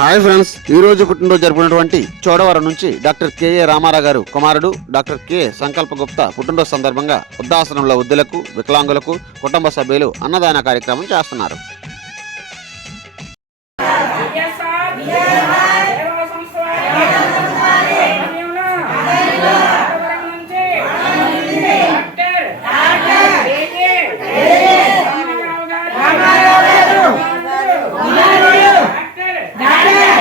Hi friends ఈ రోజు పుట్టినరోజు జరుపుకున్నటువంటి చోడవరం నుంచి డాక్టర్ కెఏ రామారావు గారు కుమారుడు డాక్టర్ కె సంకల్ప గుప్తా పుట్టినరోజు సందర్భంగా వృద్ధాశ్రమంలో వృద్ధులకు వికలాంగులకు కుటుంబ సభ్యులు అన్నదాన కార్యక్రమం చేస్తున్నారు వైఎస్ఆర్ సేవా సంస్థ వారి ఆధ్వర్యంలో చోడవరం నుంచి డాక్టర్ కేకే రామారావు గారు కుమారుడు డాక్టర్ కె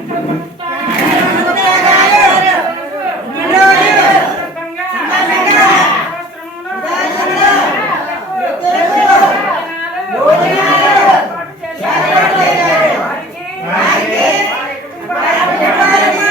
సంకల్పగుప్తా సందర్భంగా ఆశ్రమంలో భోజనాలు ఏర్పాటు చేశారు. వారికి వారి కుటుంబాలకు